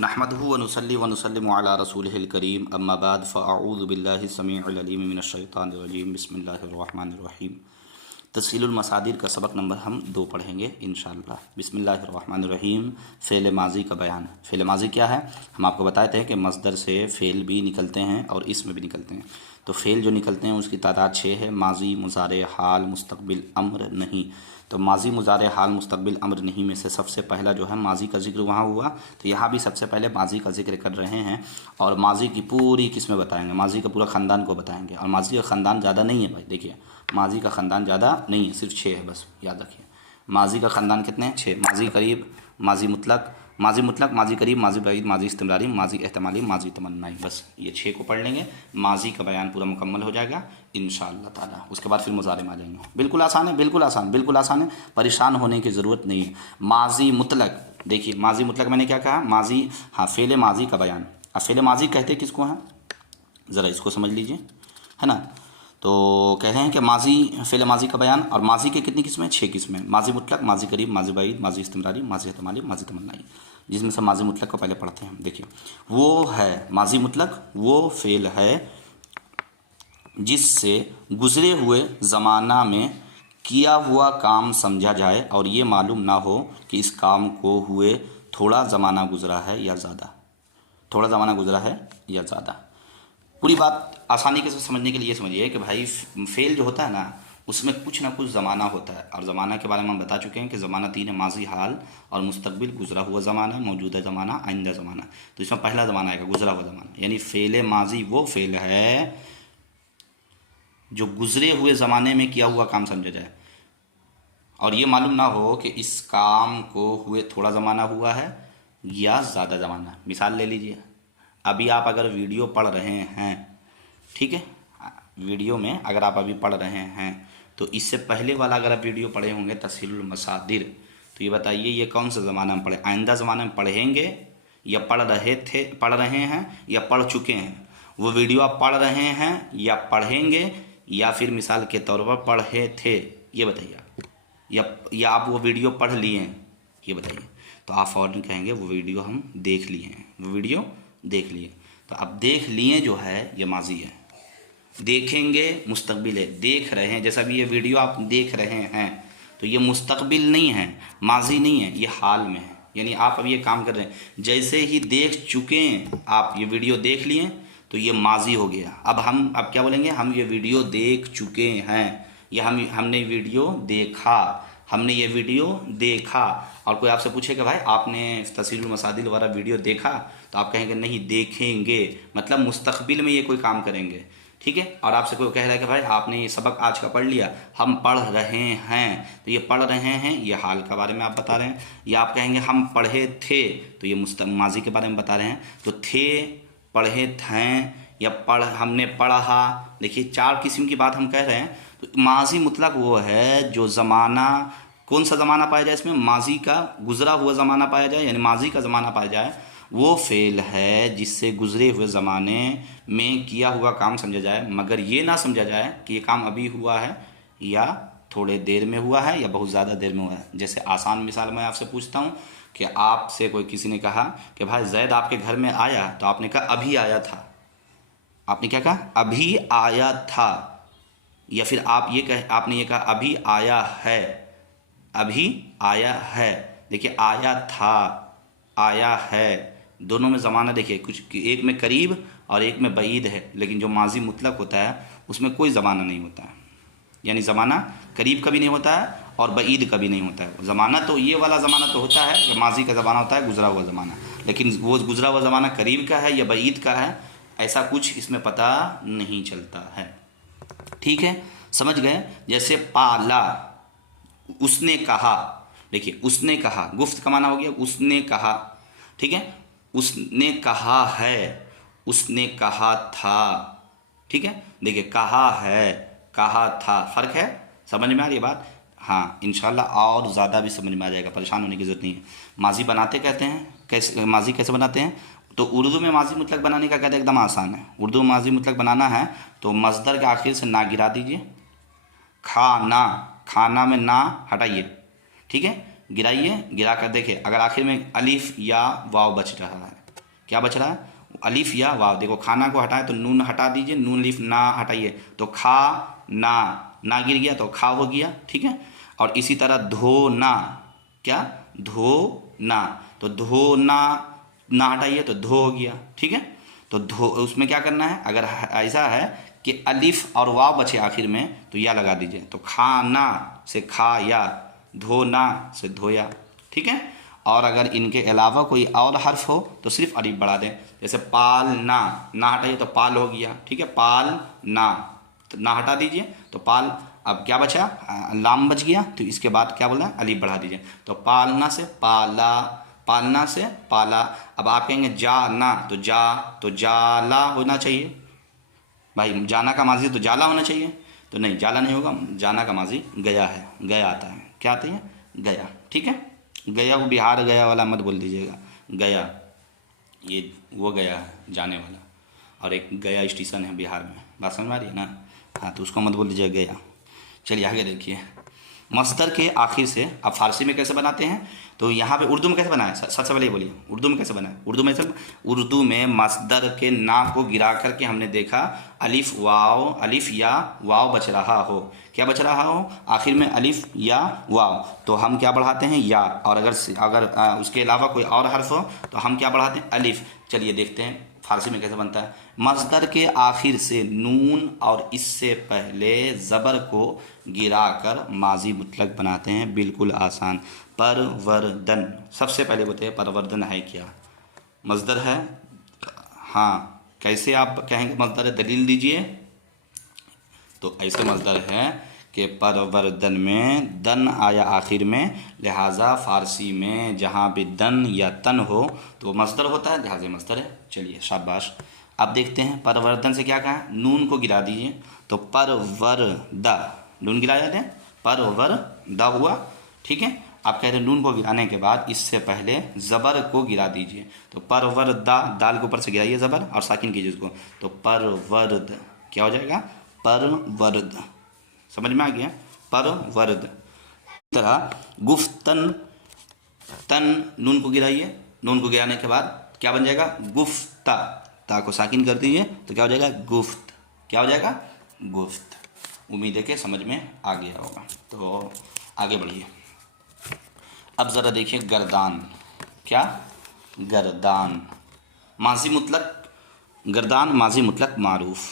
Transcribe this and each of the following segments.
नहमदुहु व नुसल्ली व नुसल्लिमु अला रसूलिहिल करीम अम्मा बाद फ़अऊज़ु बिल्लाहि समीउल अलीम मिनश शैतानिर रजीम बिस्मिल्लाहिर रहमानिर रहीम। तस्हीलुल मसादिर का सबक नंबर हम 2 पढ़ेंगे इंशाअल्लाह। बिस्मिल्लाहिर रहमानिर रहीम। फ़ेल माज़ी का बयान। फ़ेल माज़ी क्या है? हम आपको बताए थे कि मस्दर से फ़ेल भी निकलते हैं और इसम भी निकलते हैं। तो फ़ेल जो निकलते हैं उसकी तादाद 6 है। माज़ी, मुज़ारे, हाल, मुस्तक़बिल, अम्र, नहीं। तो माज़ी, मुज़ारे, हाल, मुस्तक़बिल, अम्र, नहीं में से सबसे पहला जो है माज़ी का जिक्र वहाँ हुआ। तो यहाँ भी सबसे पहले माज़ी का जिक्र कर रहे हैं और माज़ी की पूरी किस्में बताएंगे, माज़ी का पूरा ख़ानदान को बताएंगे। और माज़ी का ख़ानदान ज़्यादा नहीं है भाई, देखिए माज़ी का ख़ानदान ज़्यादा नहीं है, सिर्फ 6 है बस, याद रखिए। माज़ी का ख़ानदान कितने हैं? 6। माज़ी करीब, माज़ी मुतलक, माज़ी करीब, माज़ी बैद, माज़ी इस्तिमरारी, माज़ी एहतमाली, माज़ी तमन्नाई, बस ये 6 को पढ़ लेंगे। माज़ी का बयान पूरा मुकम्मल हो जाएगा इंशाअल्लाह ताला। उसके बाद फिर मुज़ारे में आ जाएंगे। बिल्कुल आसान है, बिल्कुल आसान, बिल्कुल आसान है, परेशान होने की ज़रूरत नहीं है। माज़ी मुतलक, देखिए माज़ी मुतलक मैंने क्या कहा? माज़ी, हाँ, फ़ेल माज़ी का बयान। अब फ़ेल माज़ी कहते किसको हैं, ज़रा इसको समझ लीजिए, है ना। तो कह रहे हैं कि माज़ी, फ़ेल माज़ी का बयान। और माज़ी के कितनी किस्में? 6 किस्में। माज़ी मुतलक, माज़ी करीब, माज़ी बैद, माज़ी इस्तिमरारी, माज़ी एहतमाली, माज़ी तमन्नाई। जिसमें से माज़ी मुतलक को पहले पढ़ते हैं। देखिए वो है माज़ी मुतलक, वो फ़ेल है जिससे गुज़रे हुए ज़माना में किया हुआ काम समझा जाए और ये मालूम ना हो कि इस काम को हुए थोड़ा ज़माना गुज़रा है या ज़्यादा, थोड़ा ज़माना गुज़रा है या ज़्यादा। पूरी बात आसानी के साथ समझने के लिए समझिए कि भाई फ़ेल जो होता है ना, उसमें कुछ ना कुछ ज़माना होता है। और ज़माना के बारे में हम बता चुके हैं कि ज़माना 3 है, माज़ी, हाल और मुस्तक़बिल। गुज़रा हुआ ज़माना, मौजूदा ज़माना, आइंदा ज़माना। तो इसमें पहला ज़माना आएगा गुज़रा हुआ ज़माना, यानी फ़ेल माज़ी वो फ़ेल है जो गुज़रे हुए ज़माने में किया हुआ काम समझा जाए और ये मालूम ना हो कि इस काम को हुए थोड़ा ज़माना हुआ है या ज़्यादा ज़माना। मिसाल ले लीजिए, अभी आप अगर वीडियो पढ़ रहे हैं, ठीक है, वीडियो में अगर आप अभी पढ़ रहे हैं तो इससे पहले वाला अगर आप वीडियो पढ़े होंगे तस्हीलुल मसादिर, तो ये बताइए ये कौन सा ज़माना में पढ़े? आइंदा ज़माने में पढ़ेंगे या पढ़ रहे हैं या पढ़ चुके हैं? वो वीडियो आप पढ़ रहे हैं या पढ़ेंगे या फिर मिसाल के तौर पर पढ़े थे, ये बताइए आप। या आप वो वीडियो पढ़ लिए हैं, ये बताइए। तो आप फ़ौरन कहेंगे वो वीडियो हम देख लिए हैं, वो वीडियो देख लिए। तो अब देख लिए जो है ये माज़ी है, देखेंगे मुस्तक़बिल है, देख रहे हैं। जैसा भी ये वीडियो आप देख रहे हैं तो ये मुस्तक़बिल नहीं है, माज़ी नहीं है, ये हाल में है। यानी आप अब ये काम कर रहे हैं, जैसे ही देख चुके हैं आप, ये वीडियो देख लिए तो ये माज़ी हो गया। अब क्या बोलेंगे? हम ये वीडियो देख चुके हैं या हमने वीडियो देखा, हमने ये वीडियो देखा। और कोई आपसे पूछे कि भाई आपने तस्हीलुल मसादिर वाला वीडियो देखा, तो आप कहेंगे नहीं देखेंगे, मतलब मुस्तक़बिल में ये कोई काम करेंगे, ठीक है। और आपसे कोई कह रहा है कि भाई आपने ये सबक आज का पढ़ लिया, हम पढ़ रहे हैं, तो ये पढ़ रहे हैं ये हाल के बारे में आप बता रहे हैं। या आप कहेंगे हम पढ़े थे, तो ये माज़ी के बारे में बता रहे हैं। तो थे, पढ़े थे या हमने पढ़ा, देखिए 4 किस्म की बात हम कह रहे हैं। तो माज़ी मुतलक वो है जो ज़माना, कौन सा ज़माना पाया जाए इसमें? माज़ी का गुज़रा हुआ ज़माना पाया जाए, यानी माज़ी का ज़माना पाया जाए। वो फ़ेल है जिससे गुज़रे हुए ज़माने में किया हुआ काम समझा जाए, मगर ये ना समझा जाए कि ये काम अभी हुआ है या थोड़े देर में हुआ है या बहुत ज़्यादा देर में हुआ है। जैसे आसान मिसाल मैं आपसे पूछता हूँ कि आपसे कोई किसी ने कहा कि भाई जैद आपके घर में आया, तो आपने कहा अभी आया था। आपने क्या कहा? अभी आया था। या फिर आपने ये कहा अभी आया है, अभी आया है। देखिए आया था, आया है, दोनों में ज़माना देखिए, कुछ एक में करीब और एक में बईद है। लेकिन जो माज़ी मुतलक होता है उसमें कोई ज़माना नहीं होता है, यानी ज़माना करीब का भी नहीं होता है और बईद का भी नहीं होता है। ज़माना तो ये वाला ज़माना तो होता है कि माज़ी का ज़माना होता है गुज़रा हुआ ज़माना, लेकिन वो गुज़रा हुआ ज़माना करीब का है या बईद का है, ऐसा कुछ इसमें पता नहीं चलता है, ठीक है, समझ गए। जैसे पाला, उसने कहा, देखिए उसने कहा, गुफ्त का माना हो गया उसने कहा, ठीक है। उसने कहा है, उसने कहा था, ठीक है। देखिए कहा है, कहा था, फ़र्क है, समझ में आ रही है बात? हाँ, इंशाल्लाह और ज़्यादा भी समझ में आ जाएगा, परेशान होने की ज़रूरत नहीं है। माज़ी बनाते कहते हैं, कैसे माज़ी कैसे बनाते हैं? तो उर्दू में माज़ी मुतलक बनाने का कहते हैं एकदम आसान है। उर्दू में माज़ी मुतलक बनाना है तो मस्दर के आखिर से ना गिरा दीजिए, खाना, खाना में ना हटाइए, ठीक है, गिराइए, गिरा कर देखिए अगर आखिर में अलिफ या वाव बच रहा है क्या बच रहा है, अलिफ या वाव। देखो खाना को हटाए तो नून हटा दीजिए, नून लिफ ना हटाइए तो खा ना गिर गया तो खा हो गया, ठीक है। और इसी तरह धोना, क्या धोना, तो धोना ना हटाइए तो धो हो गया, ठीक है। तो धो उसमें क्या करना है, अगर ऐसा है कि अलिफ और वाव बचे आखिर में तो या लगा दीजिए। तो खाना से खाया, धोना से धोया, ठीक है। और अगर इनके अलावा कोई और हर्फ हो तो सिर्फ अलिफ बढ़ा दें। जैसे पालना, ना हटाइए तो पाल हो गया, ठीक है। पाल ना, तो ना हटा दीजिए तो पाल। अब क्या बचा, लाम बच गया, तो इसके बाद क्या बोला, अलिफ बढ़ा दीजिए। तो पालना से पाला, पालना से पाला। अब आप कहेंगे जाना, तो जाला होना चाहिए भाई, जाना का माजी तो जाला होना चाहिए, तो नहीं जाला नहीं होगा, जाना का माजी गया है, गया आता है। क्या आती है, गया, ठीक है। गया वो बिहार गया वाला मत बोल दीजिएगा, गया ये वो गया है जाने वाला, और एक गया स्टेशन है बिहार में, बात समझ में आ रही है ना। हाँ तो उसको मत बोल दीजिएगा गया। चलिए आगे देखिए, मस्दर के आखिर से अब फारसी में कैसे बनाते हैं, तो यहाँ पे उर्दू में कैसे बनाए, सबसे पहले ये बोलिए उर्दू में कैसे बनाए। उर्दू में मस्दर के ना को गिरा करके हमने देखा अलिफ वाव, अलिफ या वाव बच रहा हो, क्या बच रहा हो आखिर में अलिफ या वाव, तो हम क्या बढ़ाते हैं या। और अगर उसके अलावा कोई और हर्फ हो तो हम क्या बढ़ाते हैं, अलिफ। चलिए देखते हैं फारसी में कैसे बनता है। मस्दर के आखिर से नून और इससे पहले ज़बर को गिराकर माजी मुतलक बनाते हैं, बिल्कुल आसान। परवर्दन, सबसे पहले बताइए परवर्दन है क्या, मस्दर है। हाँ कैसे आप कहेंगे मस्दर है, दलील दीजिए। तो ऐसे मस्दर है कि परवर्दन में दन आया आखिर में, लिहाजा फ़ारसी में जहाँ भी दन या तन हो तो मस्दर होता है, लिहाजा मस्दर है। चलिए शाबाश। अब देखते हैं परवर्दन से क्या कहा, नून को गिरा दीजिए तो परवरदा, नून गिरा जाते हैं, परवरदा हुआ, ठीक है। आप कहते हैं नून को गिराने के बाद इससे पहले ज़बर को गिरा दीजिए, तो परवरदा, दाल के ऊपर से गिराइए ज़बर और साकिन कीजिए उसको, तो परवर्द क्या हो जाएगा, परवर्द। समझ में आ गया, परवर्द। इस तरह गुफ्तन, तन नून को गिराइए, नून को गिराने के बाद क्या बन जाएगा, गुफ्ता, ता को साकिन कर दीजिए तो क्या हो जाएगा, गुफ्त, क्या हो जाएगा, गुफ्त। उम्मीद है कि समझ में आ गया होगा। तो आगे बढ़िए। अब ज़रा देखिए गर्दान, क्या गर्दान, माजी मुतलक गर्दान, माजी मुतलक मारूफ।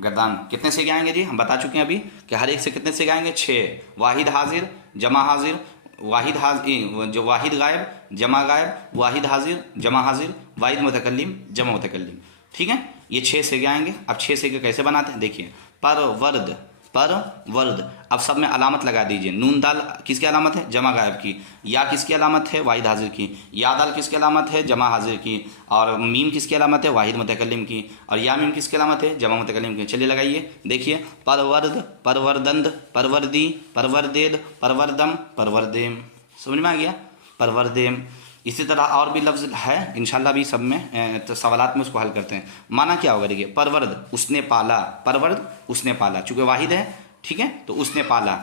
गर्दान कितने से आएंगे जी, हम बता चुके हैं अभी कि हर एक से कितने से आएंगे, 6। वाहिद हाजिर, जमा हाजिर, वाहिद हाजिर जो वाहिद गायब, जमा गायब, वाहिद हाजिर, जमा हाजिर, वाहिद मुतकल्लिम, जमा मुतकल्लिम, ठीक है। ये 6 से आएंगे। अब 6 से कैसे बनाते हैं देखिए, परवर्द, परवर्द। अब सब में अलामत लगा दीजिए, नून दाल किसकी अलामत है, जमा गायब की, या किसकी अलामत है, वाहिद हाजिर की, या दाल किसकी अलामत है, जमा हाजिर की, और मीम किसकी अलामत है, वाहिद मुतकल्लिम की, और या मीम किसकी अलामत है, जमा मुतकल्लिम की। चलिए लगाइए, देखिए परवर्द, परवर्दंद, परवर्दी, परवर्देद, परवर्दम, परवर्देम। समझ में आ गया, परवर्देम। इसी तरह और भी लफ्ज़ है इंशाल्लाह भी सब में तो सवालात में उसको हल करते हैं। माना क्या होगा देखिए, परवर्द उसने पाला, परवर्द उसने पाला, चूँकि वाहिद है, ठीक है, तो उसने पाला।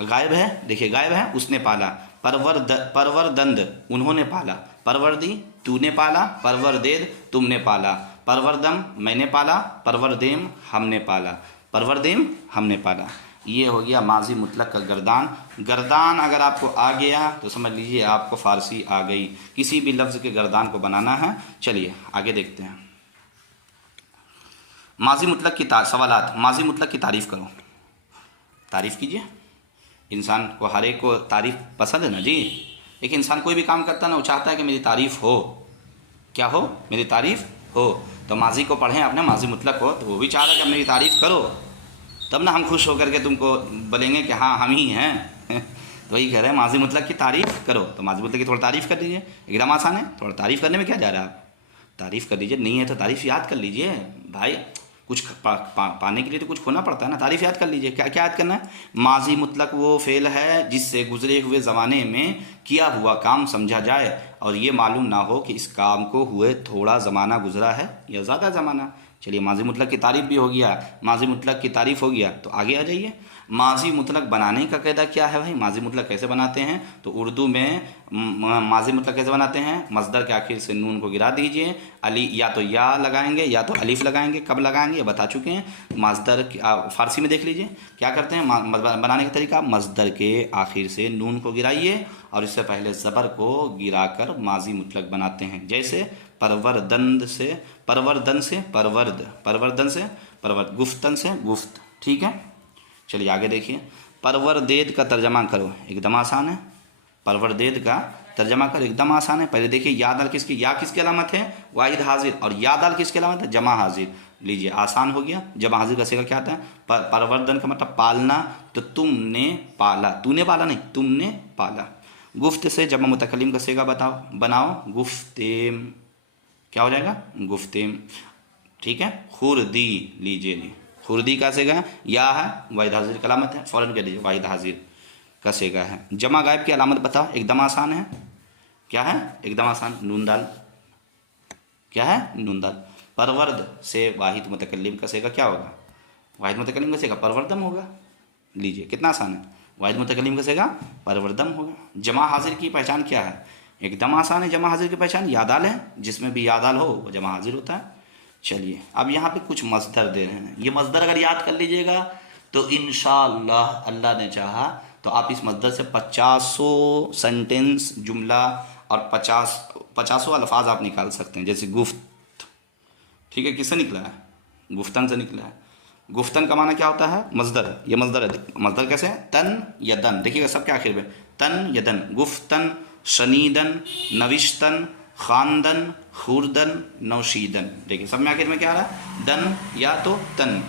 गायब है, देखिए गायब है, उसने पाला। परवरदंद उन्होंने पाला, परवर्दी तूने पाला, परवरदेद तुमने पाला, परवरदम मैंने पाला, परवरदेम हमने पाला, परवरदेम हमने पाला। ये हो गया माजी मुतलक का गर्दान। गर्दान अगर आपको आ गया तो समझ लीजिए आपको फ़ारसी आ गई। किसी भी लफ्ज़ के गर्दान को बनाना है। चलिए आगे देखते हैं। माजी मुतलक की सवालात, माजी मुतलक की तारीफ़ करो, तारीफ़ कीजिए। इंसान को हर एक को तारीफ़ पसंद है ना जी। एक इंसान कोई भी काम करता है ना, वो चाहता है कि मेरी तारीफ़ हो, क्या हो, मेरी तारीफ़ हो। तो माजी को पढ़ें आपने, माजी मुतलक हो, तो वो भी चाह रहा है कि मेरी तारीफ़ करो, तब ना हम खुश होकर के तुमको बोलेंगे कि हाँ हम ही हैं। तो वही कह रहे हैं माजी मुतलक की तारीफ़ करो, तो माजी मुतलक की थोड़ा तारीफ़ कर दीजिए, एकदम आसान है। थोड़ा तारीफ़ करने में क्या जा रहा है, आप तारीफ़ कर दीजिए। नहीं है तो तारीफ़ याद कर लीजिए भाई, कुछ पाने के लिए तो कुछ खोना पड़ता है ना। तारीफ़ याद कर लीजिए। क्या क्या याद करना है, माजी मुतलक वो फ़ेल है जिससे गुजरे हुए ज़माने में किया हुआ काम समझा जाए और ये मालूम ना हो कि इस काम को हुए थोड़ा ज़माना गुजरा है या ज़्यादा ज़माना। चलिए माजी मुतलक की तारीफ़ भी हो गया, माजी मुतलक की तारीफ़ हो गया, तो आगे आ जाइए। माजी मुतलक बनाने का कायदा क्या है भाई? माजी मुतलक कैसे बनाते हैं? तो उर्दू में माजी मुतलक कैसे बनाते हैं? मस्दर के आखिर से नून को गिरा दीजिए, अली या तो या लगाएंगे या तो अलिफ लगाएंगे। कब लगाएंगे ये बता चुके हैं। मस्दर फारसी में देख लीजिए क्या करते हैं बनाने का तरीका। मस्दर के आखिर से नून को गिराइए और इससे पहले ज़बर को गिराकर माजी मुतलक बनाते हैं। जैसे परवरदन से परवर्दन से परवर्द, परवर्दन से परवर्द, गुफ्तन से गुफ्त। ठीक है, चलिए आगे देखिए। परवरदेद का तर्जमा करो, एकदम आसान है। परवरदेद का तर्जमा करो, एकदम आसान है। पहले देखिए या दाल किसकी, या किसकी अलामत है? वाहिद हाजिर। और या दाल किसकी अलामत है? जमा हाजिर। लीजिए आसान हो गया। जमा हाजिर का सीगा क्या आता है? परवर्दन का मतलब पालना, तो तुमने पाला, तूने पाला नहीं, तुमने पाला। गुफ्त से जमा मुतकल्लिम का सीगा बताओ, बनाओ, गुफ्तेम। क्या हो जाएगा? गुफ्तेम। ठीक है, खुर्दी। लीजिए खुर्दी का सेगा या है, वाहिद हाजिर की अलामत है, फ़ौरन कह लीजिए वाहिद हाजिर का सेगा है। जमा गायब की अलामत बताओ, एकदम आसान है। क्या है? एकदम आसान, नून दाल। क्या है? नून दाल। परवर्द से वाहिद मुतकल्लिम का सेगा क्या होगा? वाहिद मुतकल्लिम का सेगा परवर्दम होगा। लीजिए कितना आसान है, वाहिद मुतकल्लिम का सेगा परवर्दम होगा। जमा हाजिर की पहचान क्या है? एकदम आसान है। जमा हाजिर की पहचान यादाल है, जिसमें भी यादाल हो वो जमा हाजिर होता है। चलिए अब यहाँ पे कुछ मस्दर दे रहे हैं। ये मस्दर अगर याद कर लीजिएगा तो इंशाअल्लाह अल्लाह ने चाहा तो आप इस मस्दर से 50 सेंटेंस, जुमला और 50 अल्फाज आप निकाल सकते हैं। जैसे गुफ्त, ठीक है, किससे निकला है? गुफ्तन से निकला है। गुफ्तन का माना क्या होता है? मस्दर। ये मस्दर है। मस्दर कैसे है? तन या दन। देखिएगा सबके आखिर में तन या दन। गुफ्तन, शनीदन, नविश्तन, खानदन, खुरदन, नौशीदन। देखिए सब में आखिर में क्या आ रहा है? दन या तो तन।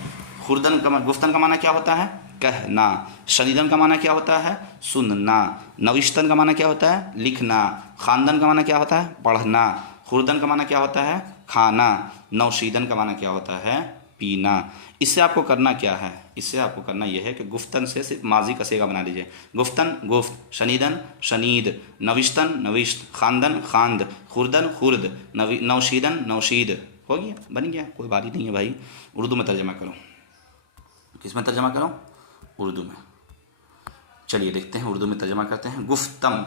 खुरदन का गुफ्तन का माना क्या होता है? कहना। शनीदन का माना क्या होता है? सुनना। नविश्तन का माना क्या होता है? लिखना। खानदन का माना क्या होता है? पढ़ना। खुरदन का माना क्या होता है? खाना। नौशीदन का माना क्या होता है? पीना। इससे आपको करना क्या है? इससे आपको करना यह है कि गुफ्तन से सिर्फ माजी का सेगा बना लीजिए। गुफ्तन गुफ्त, शनीदन शनीद, नविश्तन नविश्त, खानदन खांद, खुरदन खुर्द, नौशीदन नौशीद। हो गया, बन गया, कोई बारी नहीं है भाई। उर्दू में तर्जमा करो। किस में तर्जमा करो? उर्दू में। चलिए देखते हैं, उर्दू में तर्जमा करते हैं। गुफ्तम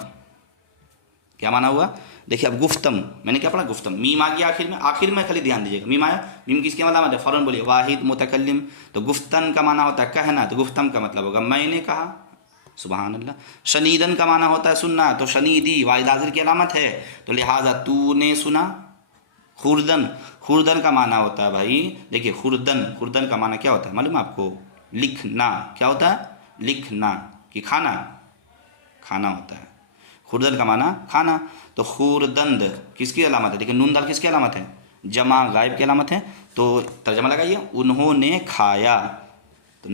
क्या माना हुआ? देखिए अब गुफ्तम मैंने क्या पढ़ा? गुफ्तम। मीम आ गया आखिर में, आखिर में खाली ध्यान दीजिएगा। मीम आया, मीम किसके मतलब है? फ़ौरन बोलिए वाहिद मुतकल्लिम। तो गुफ्तन का माना होता है कहना, तो गुफ्तम का मतलब होगा मैंने कहा। सुबहान अल्लाह। शनीदन का माना होता है सुनना, तो शनीदी वाहिद हाजिर की अलामत है, तो लिहाजा तूने सुना। खुरदन, खुरदन का माना होता है भाई, देखिए खुरदन, खुरदन का माना क्या होता है मालूम आपको? लिखना। क्या होता है? लिखना। कि खाना, खाना होता है। खुरदन का माना खाना। तो खुरदंद किसकी अलामत है? देखिए नून दाल किसकी अलामत है? जमा गायब की अलामत है। तो तर्जमा लगाइए, उन्होंने खाया। तो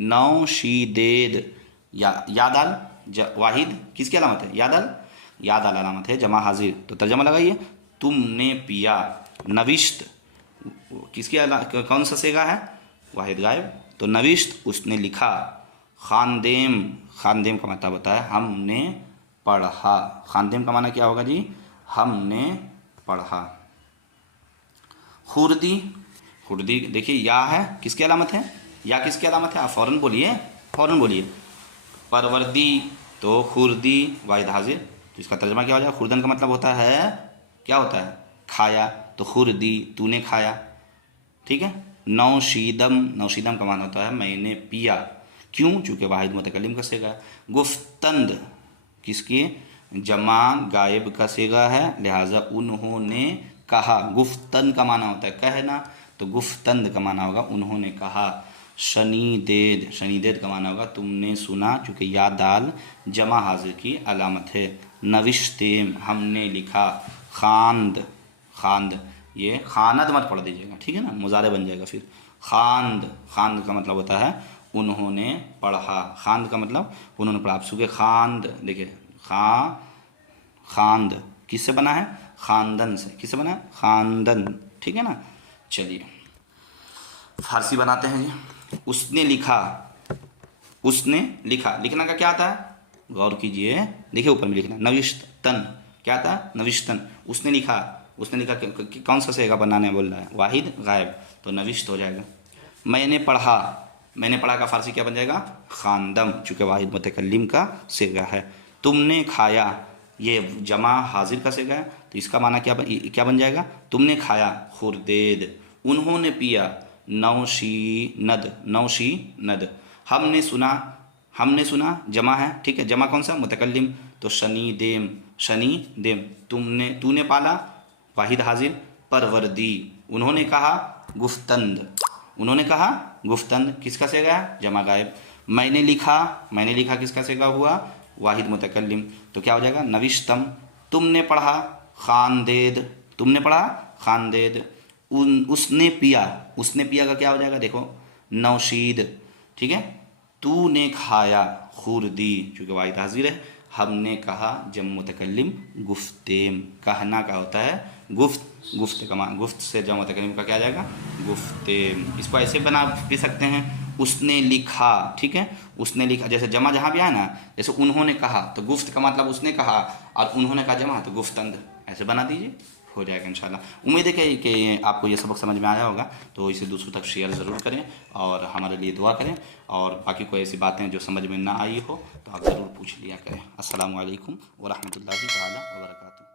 नौशीदेद या दाल वाहिद किसकी अलामत है? या दाल अलामत है, जमा हाजिर। तो तर्जमा लगाइए, तुमने पिया। नविश्त किसकी कौन सा सेगा है? वाहिद गायब। तो नविश्त उसने लिखा। खानदेम, खानदेम का मतलब होता है हमने पढ़ा। खानदेम का माना क्या होगा जी? हमने पढ़ा। खुर्दी, खुर्दी देखिए या है, किसकी अलामत है? या किसकी अलामत है? आप फ़ौरन बोलिए, फ़ौरन बोलिए। परवर्दी, तो खुर्दी वाहिद हाजिर। तो इसका तर्जमा क्या हो जाएगा? खुर्दन का मतलब होता है, क्या होता है? खाया। तो खुर्दी तूने खाया। ठीक है। नौशीदम, नौशीदम का माना होता है मैंने पिया। क्यों? चूँकि वाहिद मुतकल्लिम का सेगा। गुफ्तंद किसकी? जमा गायब का सेगा है, लिहाजा उन्होंने कहा। गुफ्तन का माना होता है कहना, तो गुफ्तंद का माना होगा उन्होंने कहा। शनीदेद, शनीदेद का माना होगा तुमने सुना, चूँकि या दाल जमा हाजिर की अलामत है। नविश्तेम हमने लिखा। खांद, खांद ये खानद मत पढ़ दीजिएगा, ठीक है ना, मुजारे बन जाएगा फिर। खांद, खांद का मतलब होता है उन्होंने पढ़ा। खांद का मतलब उन्होंने पढ़ा। आप सुबह खांद, देखिए खांद किससे बना है? खानदन से। किससे बना है? खानदन। ठीक है ना। चलिए फारसी बनाते हैं जी। उसने लिखा, उसने लिखा। लिखना का क्या आता है? गौर कीजिए, देखिए ऊपर में लिखना नविश्तन। क्या आता है? नविश्तन। उसने लिखा, उसने लिखा कौन सा सेगा बनाने बोल रहा है? वाहिद गायब, तो नविश्त हो जाएगा। मैंने पढ़ा, मैंने पढ़ा का फारसी क्या बन जाएगा? खानदम, चूँकि वाहिद मुतकल्लिम का सिगा है। तुमने खाया, ये जमा हाजिर का सिगा है, तो इसका माना क्या बन जाएगा? तुमने खाया खुरदेद। उन्होंने पिया नौशीनद। हमने सुना जमा है, ठीक है, जमा कौन सा? मुतकल्लिम, तो शनी देम। तूने पाला वाहिद हाजिर परवरदी। उन्होंने कहा गुफ्तंद, किसका सेगा है? जमा गायब। मैंने लिखा किसका सेगा हुआ? वाहिद मुतकल्लिम, तो क्या हो जाएगा? नविश्तम। तुमने पढ़ा खानदेद। उसने पिया का क्या हो जाएगा? देखो नौशीद, ठीक है। तूने खाया खुरदी, चूँकि वाहिद हाजिर है। हमने कहा जम मुतकल्लिम गुफ्तेम। कहना का होता है गुफ्त से जम मुतकल्लिम का क्या आ जाएगा? गुफ्तेम। इसको ऐसे बना भी सकते हैं, उसने लिखा, ठीक है, उसने लिखा, जैसे जमा जहाँ भी आया ना, जैसे उन्होंने कहा तो गुफ्त का मतलब उसने कहा, और उन्होंने कहा जमा तो गुफ्तंद, ऐसे बना दीजिए, हो जाएगा इंशाल्लाह। उम्मीद है कि आपको ये सबक समझ में आया होगा, तो इसे दूसरों तक शेयर ज़रूर करें और हमारे लिए दुआ करें। और बाकी कोई ऐसी बातें जो समझ में ना आई हो तो आप ज़रूर पूछ लिया करें। अस्सलामु अलैकुम व रहमतुल्लाहि तआला व बरकातुहू।